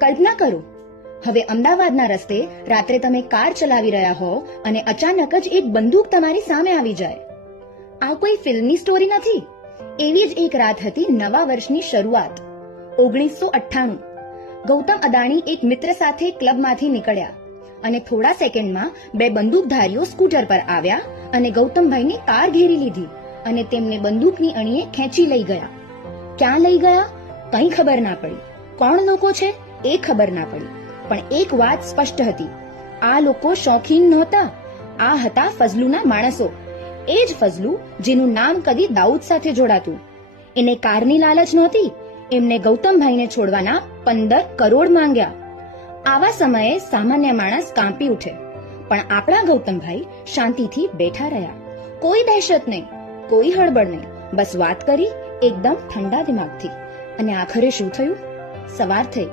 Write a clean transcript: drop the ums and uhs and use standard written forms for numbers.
કલ્પના કરો, હવે અમદાવાદના રસ્તે રાત્રે તમે કાર ચલાવી રહ્યા હો અને અચાનક જ એક બંદૂક તમારી સામે આવી જાય. આ કોઈ ફિલ્મની સ્ટોરી નથી. એવી જ એક રાત હતી નવા વર્ષની શરૂઆત, 1998. ગૌતમ અદાણી એક મિત્ર સાથે ક્લબમાંથી નીકળ્યા અને થોડા સેકન્ડમાં બે બંદૂકધારીઓ સ્કૂટર પર આવ્યા અને ગૌતમભાઈની કાર ઘેરી લીધી અને તેમને બંદૂકની અણીએ ખેંચી લઈ ગયા. ક્યાં લઈ ગયા કંઈ ખબર ના પડી. કોણ લોકો છે એ ખબર ના પડી. પણ એક વાત સ્પષ્ટ હતી, આ લોકો શોખીન નહોતા. આ હતા ફઝલુના માણસો. એ જ ફઝલુ જેનું નામ કદી દાઉદ સાથે જોડાતું. એને કારની લાલચ નહોતી, એમને ગૌતમભાઈને છોડવાના 15 કરોડ માંગ્યા. આવા સમયે સામાન્ય માણસ કાંપી ઉઠે, પણ આપણા ગૌતમભાઈ શાંતિથી બેઠા રહ્યા. કોઈ દહેશત નહીં, કોઈ હળબળ નહીં, બસ વાત કરી એકદમ ઠંડા દિમાગથી. અને આખરે શું થયું? સવાર થઈ.